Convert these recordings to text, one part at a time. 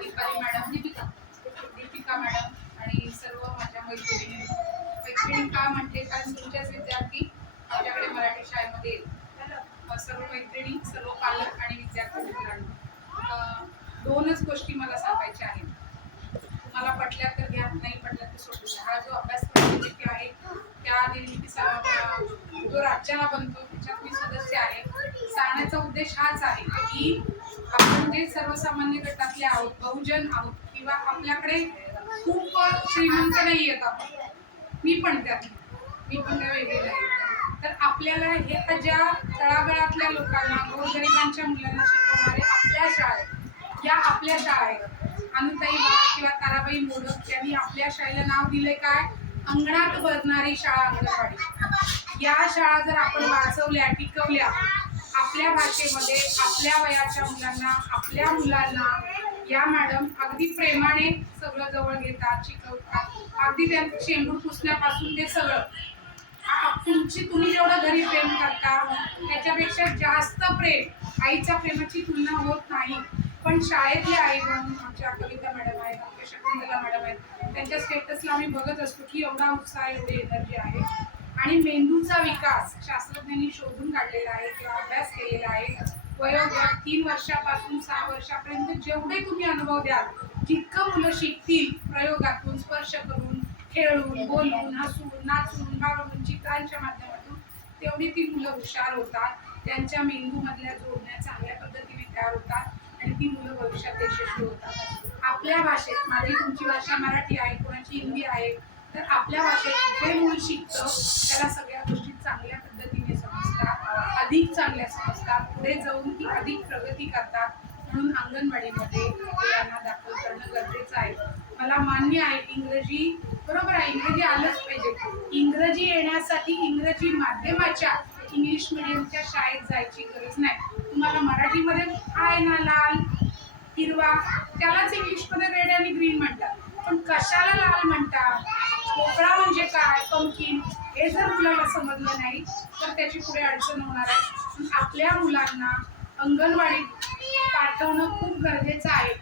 Deepali madam Deepika Deepika madam आणि सर्व माझ्या मैत्रिणी. मैत्रिणी का म्हणते कारण तुमच्याच विद्यार्थी आपल्याकडे मराठी शाळेमध्ये सर्व मैत्रिणी सर्व पालक आणि विद्यार्थी मित्रांनो. दोनच गोष्टी मला सांगायच्या आहेत. तुम्हाला पटल्या तर घ्या नाही पटल्या तर सोडू द्या. हा जो अभ्यासक्रम निर्मिती आहे त्या निर्मितीचा जो राज्याला बनतो त्याच्यात मी सदस्य आहे. सांगण्याचा उद्देश हाच आहे की आपण जे सर्वसामान्य गटातले आहोत बहुजन आहोत किंवा आपल्याकडे खूप श्रीमंत नाही येत आपण मी पण त्यात मी पण त्या वेगळी आहे तर आपल्याला ह्या ज्या तळागळातल्या लोकांना गोरगरिबांच्या मुलांना शिकवणारे आपल्या शाळेत या आपल्या शाळा आहेत अनुताई किंवा ताराबाई मोडक यांनी आपल्या शाळेला नाव दिले काय? अंगणात भरणारी शाळा अंगणवाडी. या शाळा जर आपण वाचवल्या टिकवल्या आपल्या भाषेमध्ये आपल्या वयाच्या मुलांना आपल्या मुलांना या मॅडम अगदी प्रेमाने सगळं जवळ घेतात शिकवतात. अगदी त्यांचं शेंबूड पुसण्यापासून ते सगळं. तुमची तुम्ही जेवढं घरी प्रेम करता त्याच्यापेक्षा जास्त प्रेम आईच्या प्रेमाची तुलना होत नाही. पण शाळेतले आई म्हणून आमच्या कविता मॅडम आहेत आमच्या शकुंतला मॅडम आहेत त्यांच्या स्टेटसला आम्ही बघत असतो की एवढा उत्साह एवढी एनर्जी आहे. आणि मेंदूचा विकास शास्त्रज्ञांनी शोधून काढलेला आहे किंवा अभ्यास केलेला आहे. वयोगट तीन वर्षापासून सहा वर्षापर्यंत जेवढे तुम्ही अनुभव द्याल जितकं मुलं शिकतील प्रयोगातून स्पर्श करून खेळून बोलून हसून नाचून बाळून चित्रांच्या माध्यमातून तेवढी ती मुलं हुशार होतात. त्यांच्या मेंदूमधल्या जोडण्या चांगल्या पद्धतीने तयार होतात आणि ती मुलं भविष्यात यशस्वी होतात. आपल्या भाषेत माझी तुमची भाषा मराठी आहे कोणाची हिंदी आहे तर आपल्या भाषेत जे मूळ शिकतं. त्याला सगळ्या गोष्टी चांगल्या पद्धतीने समजतात. अधिक चांगल्या समजतात. पुढे जाऊन ती अधिक प्रगती करतात. म्हणून अंगणवाडीमध्ये मुलांना दाखल करणं गरजेचं आहे. मला मान्य आहे इंग्रजी बरोबर आहे इंग्रजी आलंच पाहिजे. इंग्रजी येण्यासाठी इंग्रजी माध्यमाच्या इंग्लिश मिडियमच्या शाळेत जायची गरज नाही. तुम्हाला मराठीमध्ये आहे ना लाल हिरवा त्यालाच इंग्लिशमध्ये रेड आणि ग्रीन म्हणतात. पण कशाला लाल म्हणतात पोकळा म्हणजे काय हे जर मुलाला समजलं नाही तर त्याची पुढे अडचण होणार आहे. पण आपल्या मुलांना अंगणवाडीत पाठवणं खूप गरजेचं आहे.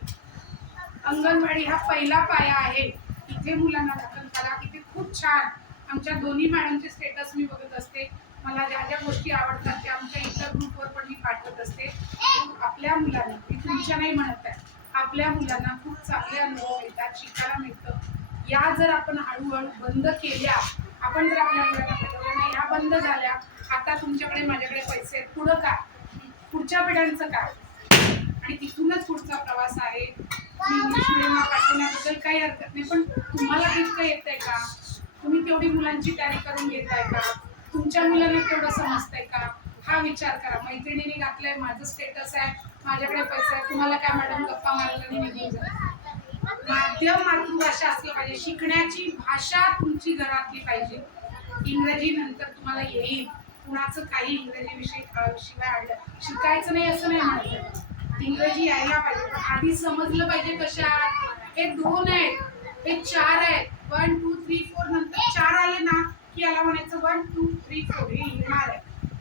अंगणवाडी हा पहिला पाया आहे. इथे मुलांना दाखल करा. इथे खूप छान आमच्या दोन्ही मॅडमचे स्टेटस मी बघत असते. मला ज्या ज्या गोष्टी आवडतात त्या आमच्या इतर ग्रुपवर पण मी पाठवत असते. आपल्या मुलांना मी तुमच्या नाही म्हणत आहे आपल्या मुलांना खूप चांगले अनुभव मिळतात शिकायला मिळतं. या जर आपण हळूहळू बंद केल्या आपण जर आपल्या मुलांना पाठवलं नाही ह्या बंद झाल्या आता तुमच्याकडे माझ्याकडे पैसे आहेत पुढं काय? पुढच्या पिढ्यांचं काय? आणि तिथूनच पुढचा प्रवास आहे. इंग्लिश मिडियमला पाठवण्याबद्दल काही हरकत नाही पण तुम्हाला तितकं येतंय का? तुम्ही तेवढी मुलांची तयारी करून घेताय का? तुमच्या मुलांना तेवढं समजतंय का? हा विचार करा. मैत्रिणीने घातलंय माझं स्टेटस आहे माझ्याकडे पैसे आहे तुम्हाला काय मॅडम गप्पा मारायला नाही निघून जा माध्यम मातृभाषा असलं पाहिजे. शिकण्याची भाषा तुमची घरातली पाहिजे. इंग्रजी नंतर तुम्हाला येईल. कुणाचं काही इंग्रजी विषय शिवाय आलं. शिकायचं नाही असं नाही म्हणत इंग्रजी यायला पाहिजे. पण आधी समजलं पाहिजे कशा हे दोन आहेत. हे चार आहेत. वन टू थ्री फोर नंतर चार आले ना की याला म्हणायचं वन टू थ्री फोर हे येणार आहे.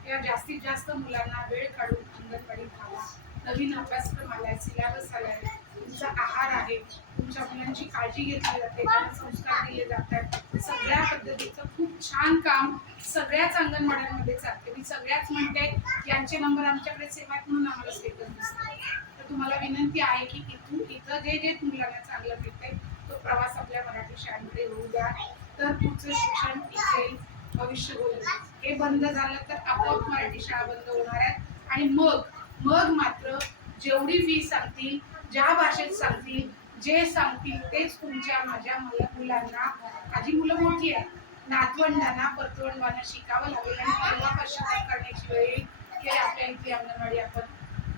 या जास्तीत जास्त मुलांना वेळ काढून अंगणवाडी घाला. नवीन अभ्यासक्रम आलाय सिलेबस आलाय. तुमचा आहार आहे. तुमच्या मुलांची काळजी घेतली जाते. त्यांना संस्कार दिले जातात. सगळ्या पद्धतीचं खूप छान काम सगळ्याच अंगणवाड्यांमध्ये चालते. मी सगळ्याच म्हणते यांचे नंबर आमच्याकडे सेवा आहेत म्हणून आम्हाला स्टेटस दिसते तर तुम्हाला विनंती आहे की इथून इथं जे जे मुलांना चांगलं मिळतंय तो प्रवास आपल्या मराठी शाळेमध्ये होऊ द्या. तर पुढचं शिक्षण टिकेल भविष्य बोलू हे बंद झालं तर आपोआप मराठी शाळा बंद होणार आहेत. आणि मग मग मात्र जेवढी फी सांगतील ज्या भाषेत सांगतील जे सांगतील तेच तुमच्या माझ्या मुला- मुलांना माझी मुलं मोठी आहेत. नातवंडांना परतवंडांना शिकावं लागेल आणि तेव्हा करण्याची वेळ येईल. की आपल्या इथे अंगणवाडी आपण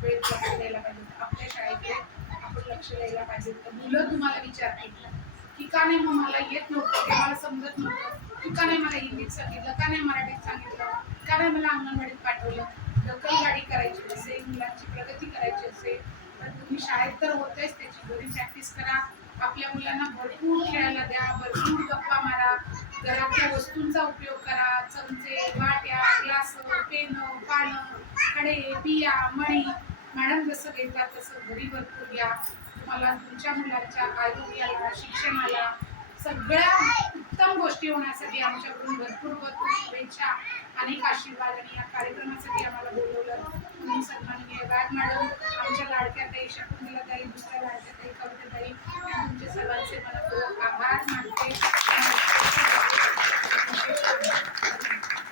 वेळेत लक्ष द्यायला पाहिजे. आपल्या शाळेकडे आपण लक्ष द्यायला पाहिजे. तर मुलं तुम्हाला विचारतील की का नाही मग मला येत नव्हतं ते मला समजत नव्हतं. की का नाही मला हिंदीत सांगितलं का नाही मराठीत सांगितलं का नाही मला अंगणवाडीत पाठवलं. दखलगाडी करायची असेल मुलांची प्रगती करायची असेल तुम्ही शाळेत तर होतेच त्याची घरी प्रॅक्टिस करा. आपल्या मुलांना भरपूर खेळायला द्या भरपूर गप्पा मारा. घरातल्या वस्तूंचा उपयोग करा. चमचे वाट्या ग्लास पेन पानं कडे बिया मणी. मॅडम जसं घेतात तसं घरी भरपूर घ्या तुम्हाला तुमच्या मुलांच्या आरोग्याला शिक्षणाला सगळ्या उत्तम गोष्टी होण्यासाठी आमच्याकडून भरपूर भरपूर शुभेच्छा अनेक आशीर्वाद आणि या कार्यक्रमासाठी आम्हाला बोलवलं. तुम्ही सन्माननीय बॅग मॅडम आमच्या